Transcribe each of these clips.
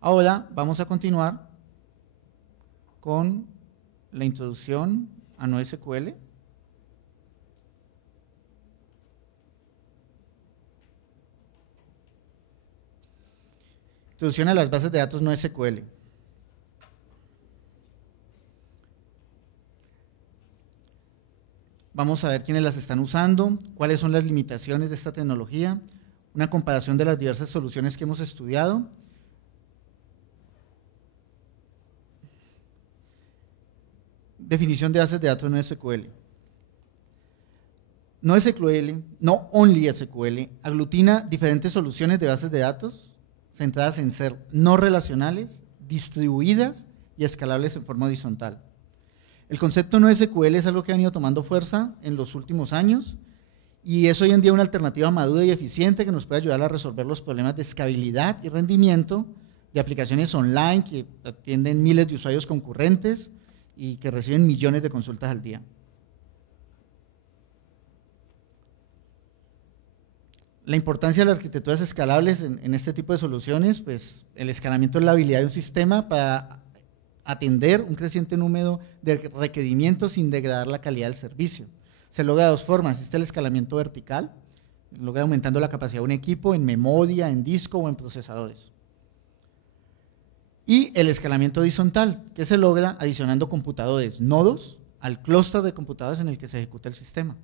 Ahora vamos a continuar con la introducción a NoSQL. Introducción a las bases de datos NoSQL. Vamos a ver quiénes las están usando, cuáles son las limitaciones de esta tecnología, una comparación de las diversas soluciones que hemos estudiado. Definición de bases de datos NoSQL. NoSQL, no only SQL, aglutina diferentes soluciones de bases de datos centradas en ser no relacionales, distribuidas y escalables en forma horizontal. El concepto NoSQL es algo que ha venido tomando fuerza en los últimos años y es hoy en día una alternativa madura y eficiente que nos puede ayudar a resolver los problemas de escalabilidad y rendimiento de aplicaciones online que atienden miles de usuarios concurrentes y que reciben millones de consultas al día. La importancia de las arquitecturas escalables en este tipo de soluciones, pues el escalamiento es la habilidad de un sistema para atender un creciente número de requerimientos sin degradar la calidad del servicio. Se logra de dos formas: está el escalamiento vertical, logra aumentando la capacidad de un equipo en memoria, en disco o en procesadores. Y el escalamiento horizontal, que se logra adicionando computadores, nodos, al clúster de computadores en el que se ejecuta el sistema.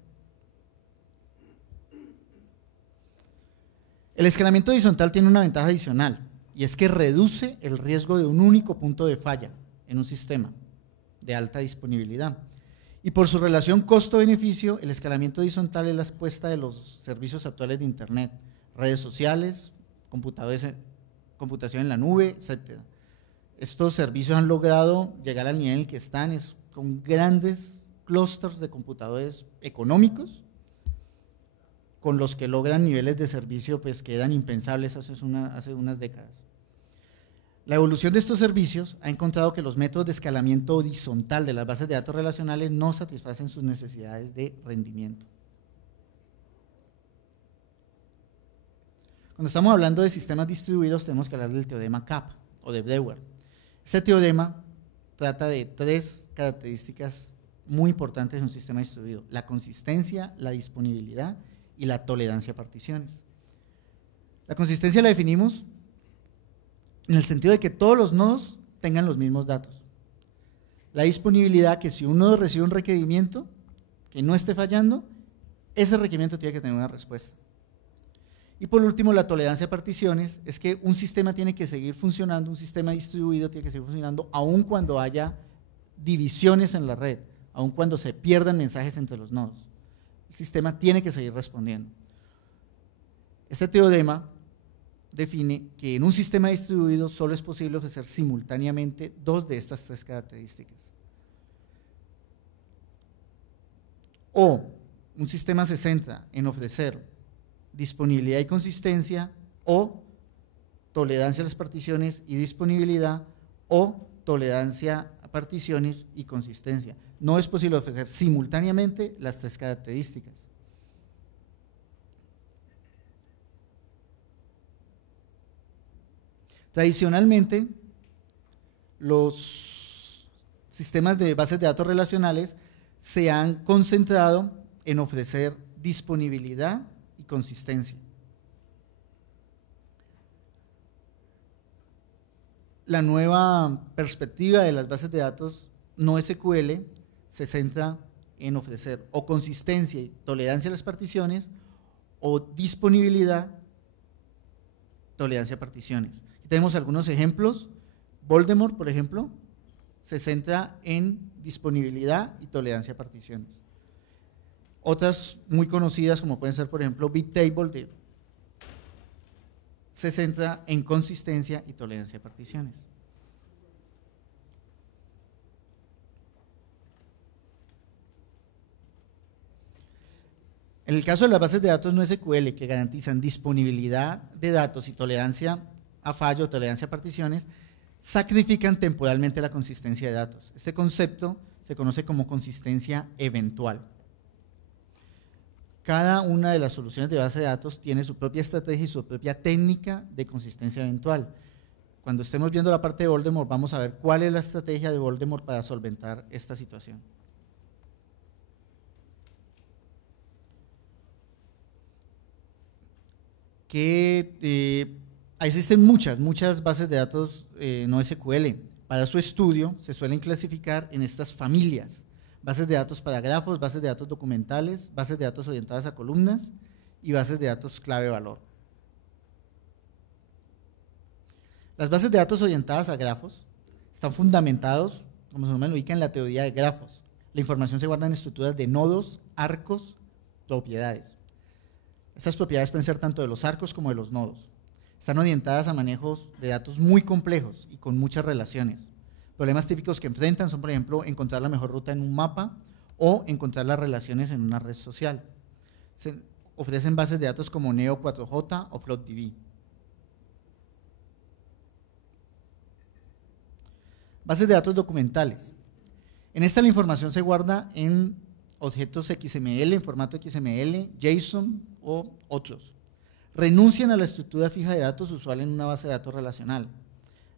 El escalamiento horizontal tiene una ventaja adicional, y es que reduce el riesgo de un único punto de falla en un sistema de alta disponibilidad. Y por su relación costo-beneficio, el escalamiento horizontal es la apuesta de los servicios actuales de Internet, redes sociales, computación en la nube, etc. Estos servicios han logrado llegar al nivel en el que están, con grandes clústeres de computadores económicos, con los que logran niveles de servicio pues, que eran impensables hace unas décadas. La evolución de estos servicios ha encontrado que los métodos de escalamiento horizontal de las bases de datos relacionales no satisfacen sus necesidades de rendimiento. Cuando estamos hablando de sistemas distribuidos, tenemos que hablar del teorema CAP o de Breuer. Este teorema trata de tres características muy importantes de un sistema distribuido: la consistencia, la disponibilidad y la tolerancia a particiones. La consistencia la definimos en el sentido de que todos los nodos tengan los mismos datos. La disponibilidad, que si un nodo recibe un requerimiento que no esté fallando, ese requerimiento tiene que tener una respuesta. Y por último, la tolerancia a particiones es que un sistema tiene que seguir funcionando, un sistema distribuido tiene que seguir funcionando aun cuando haya divisiones en la red, aun cuando se pierdan mensajes entre los nodos. El sistema tiene que seguir respondiendo. Este teorema define que en un sistema distribuido solo es posible ofrecer simultáneamente dos de estas tres características. O un sistema se centra en ofrecer disponibilidad y consistencia, o tolerancia a las particiones y disponibilidad, o tolerancia a particiones y consistencia. No es posible ofrecer simultáneamente las tres características. Tradicionalmente, los sistemas de bases de datos relacionales se han concentrado en ofrecer disponibilidad y consistencia. La nueva perspectiva de las bases de datos NoSQL se centra en ofrecer o consistencia y tolerancia a las particiones, o disponibilidad, tolerancia a particiones. Aquí tenemos algunos ejemplos. Voldemort, por ejemplo, se centra en disponibilidad y tolerancia a particiones. Otras muy conocidas, como pueden ser, por ejemplo, Bigtable, se centra en consistencia y tolerancia a particiones. En el caso de las bases de datos NoSQL, que garantizan disponibilidad de datos y tolerancia a fallo, tolerancia a particiones, sacrifican temporalmente la consistencia de datos. Este concepto se conoce como consistencia eventual. Cada una de las soluciones de base de datos tiene su propia estrategia y su propia técnica de consistencia eventual. cuando estemos viendo la parte de Voldemort, vamos a ver cuál es la estrategia de Voldemort para solventar esta situación. Existen muchas bases de datos no SQL. Para su estudio se suelen clasificar en estas familias: bases de datos para grafos, bases de datos documentales, bases de datos orientadas a columnas y bases de datos clave-valor. Las bases de datos orientadas a grafos están fundamentados, como su nombre lo indica, en la teoría de grafos. La información se guarda en estructuras de nodos, arcos, propiedades. Estas propiedades pueden ser tanto de los arcos como de los nodos. Están orientadas a manejos de datos muy complejos y con muchas relaciones. Problemas típicos que enfrentan son, por ejemplo, encontrar la mejor ruta en un mapa o encontrar las relaciones en una red social. Se ofrecen bases de datos como Neo4j o FloatDB. Bases de datos documentales. En esta la información se guarda en objetos XML, en formato XML, JSON o otros. Renuncian a la estructura fija de datos usual en una base de datos relacional.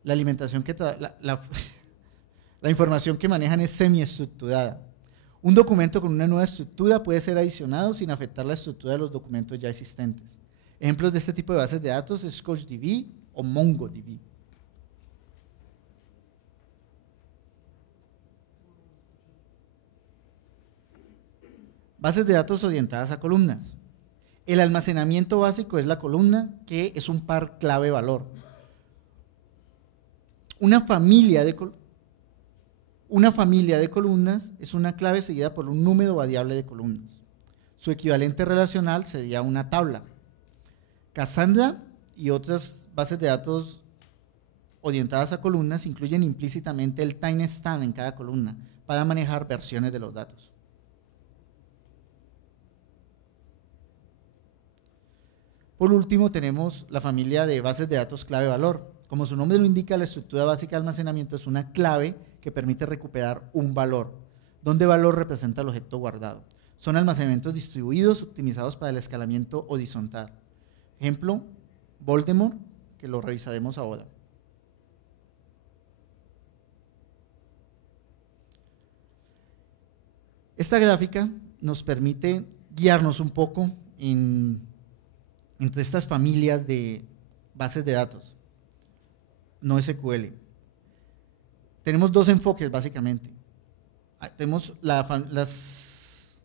La alimentación la información que manejan es semiestructurada. Un documento con una nueva estructura puede ser adicionado sin afectar la estructura de los documentos ya existentes. Ejemplos de este tipo de bases de datos es CouchDB o MongoDB. Bases de datos orientadas a columnas. El almacenamiento básico es la columna, que es un par clave-valor. Una familia de columnas es una clave seguida por un número variable de columnas. Su equivalente relacional sería una tabla. Cassandra y otras bases de datos orientadas a columnas incluyen implícitamente el timestamp en cada columna para manejar versiones de los datos. Por último, tenemos la familia de bases de datos clave-valor. Como su nombre lo indica, la estructura básica de almacenamiento es una clave que permite recuperar un valor, donde valor representa el objeto guardado. Son almacenamientos distribuidos optimizados para el escalamiento horizontal. Ejemplo, Voldemort, que lo revisaremos ahora. Esta gráfica nos permite guiarnos un poco entre estas familias de bases de datos no SQL. Tenemos dos enfoques básicamente. Tenemos las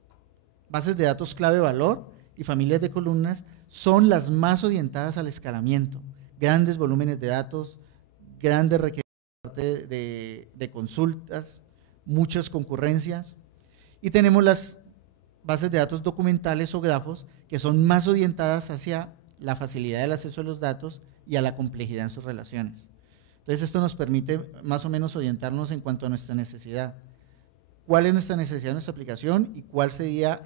bases de datos clave-valor y familias de columnas, son las más orientadas al escalamiento, grandes volúmenes de datos, grandes requerimientos de consultas, muchas concurrencias. Y tenemos las bases de datos documentales o grafos, que son más orientadas hacia la facilidad del acceso a los datos y a la complejidad en sus relaciones. Entonces, esto nos permite más o menos orientarnos en cuanto a nuestra necesidad. ¿Cuál es nuestra necesidad de nuestra aplicación y cuál sería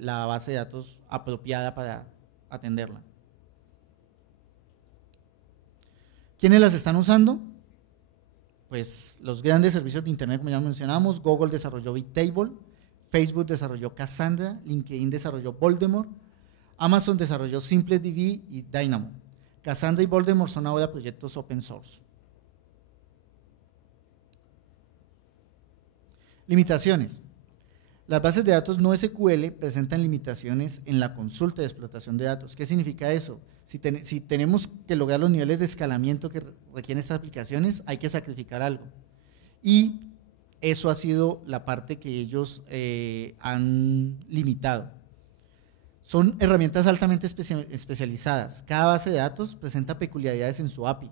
la base de datos apropiada para atenderla? ¿Quiénes las están usando? Pues los grandes servicios de Internet, como ya mencionamos. Google desarrolló Bigtable, Facebook desarrolló Cassandra, LinkedIn desarrolló Voldemort, Amazon desarrolló SimpleDB y Dynamo. Cassandra y Voldemort son ahora proyectos open source. Limitaciones. Las bases de datos no SQL presentan limitaciones en la consulta y explotación de datos. ¿Qué significa eso? Si tenemos que lograr los niveles de escalamiento que requieren estas aplicaciones, hay que sacrificar algo. Y eso ha sido la parte que ellos han limitado. Son herramientas altamente especializadas. Cada base de datos presenta peculiaridades en su API.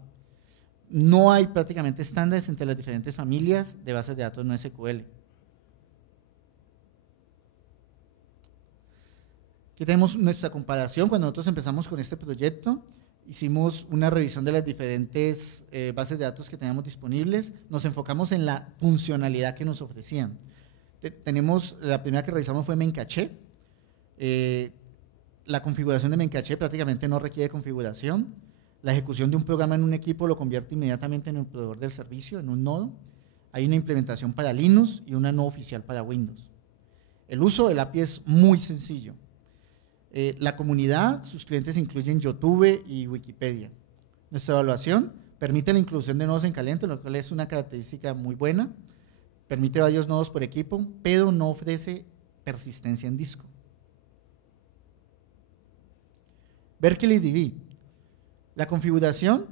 No hay prácticamente estándares entre las diferentes familias de bases de datos no SQL. Aquí tenemos nuestra comparación. Cuando nosotros empezamos con este proyecto, hicimos una revisión de las diferentes bases de datos que teníamos disponibles. Nos enfocamos en la funcionalidad que nos ofrecían. La primera que revisamos fue Memcache. La configuración de Memcache prácticamente no requiere configuración. La ejecución de un programa en un equipo lo convierte inmediatamente en el proveedor del servicio, en un nodo. Hay una implementación para Linux y una no oficial para Windows. El uso del API es muy sencillo. La comunidad, sus clientes incluyen YouTube y Wikipedia. Nuestra evaluación, Permite la inclusión de nodos en caliente, lo cual es una característica muy buena. Permite varios nodos por equipo, pero no ofrece persistencia en disco. Berkeley DB. La configuración,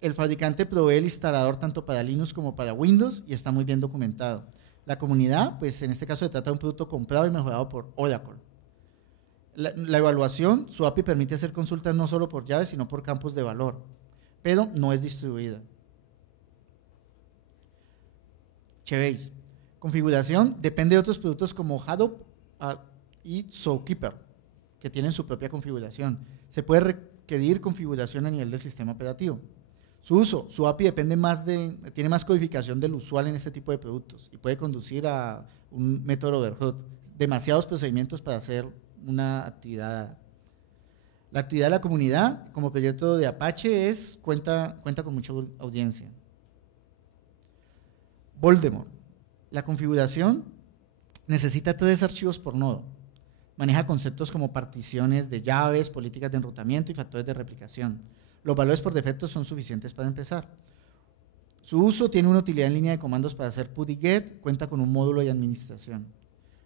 el fabricante provee el instalador tanto para Linux como para Windows y está muy bien documentado. La comunidad, pues en este caso se trata de un producto comprado y mejorado por Oracle. La evaluación, su API permite hacer consultas no solo por llaves, sino por campos de valor, pero no es distribuida. Chabase. Configuración depende de otros productos como Hadoop y Zookeeper, que tienen su propia configuración. Se puede requerir configuración a nivel del sistema operativo. Su uso, su API tiene más codificación del usual en este tipo de productos y puede conducir a un método overhead, demasiados procedimientos para hacer una actividad. La actividad de la comunidad como proyecto de Apache cuenta con mucha audiencia. Voldemort. La configuración necesita 3 archivos por nodo. Maneja conceptos como particiones de llaves, políticas de enrutamiento y factores de replicación. Los valores por defecto son suficientes para empezar. Su uso tiene una utilidad en línea de comandos para hacer put y get, cuenta con un módulo de administración.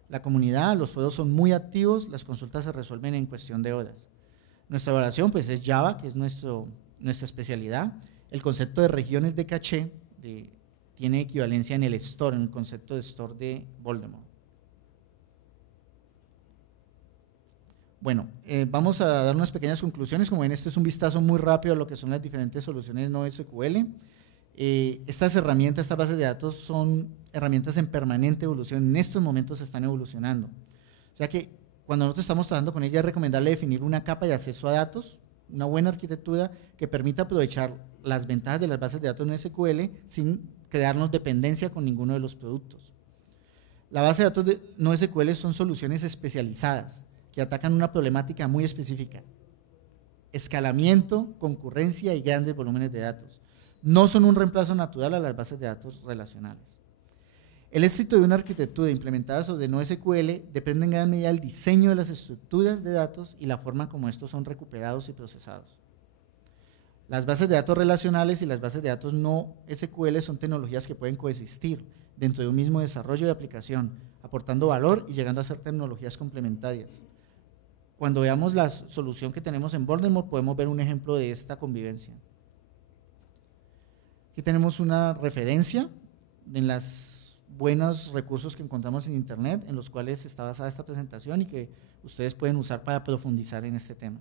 La comunidad, los foros son muy activos, las consultas se resuelven en cuestión de horas. Nuestra evaluación pues es Java, que es nuestra especialidad. El concepto de regiones de caché tiene equivalencia en el store, en el concepto de store de Voldemort. Bueno, vamos a dar unas pequeñas conclusiones. Como ven, este es un vistazo muy rápido a lo que son las diferentes soluciones NoSQL. Estas herramientas, estas bases de datos son herramientas en permanente evolución. En estos momentos están evolucionando. O sea que cuando nosotros estamos trabajando con ella es recomendable definir una capa de acceso a datos, una buena arquitectura que permita aprovechar las ventajas de las bases de datos NoSQL sin crearnos dependencia con ninguno de los productos. La base de datos de NoSQL son soluciones especializadas que atacan una problemática muy específica: escalamiento, concurrencia y grandes volúmenes de datos. No son un reemplazo natural a las bases de datos relacionales. El éxito de una arquitectura implementada sobre NoSQL depende en gran medida del diseño de las estructuras de datos y la forma como estos son recuperados y procesados. Las bases de datos relacionales y las bases de datos no SQL son tecnologías que pueden coexistir dentro de un mismo desarrollo de aplicación, aportando valor y llegando a ser tecnologías complementarias. Cuando veamos la solución que tenemos en Voldemort, podemos ver un ejemplo de esta convivencia. Aquí tenemos una referencia en los buenos recursos que encontramos en internet, en los cuales está basada esta presentación y que ustedes pueden usar para profundizar en este tema.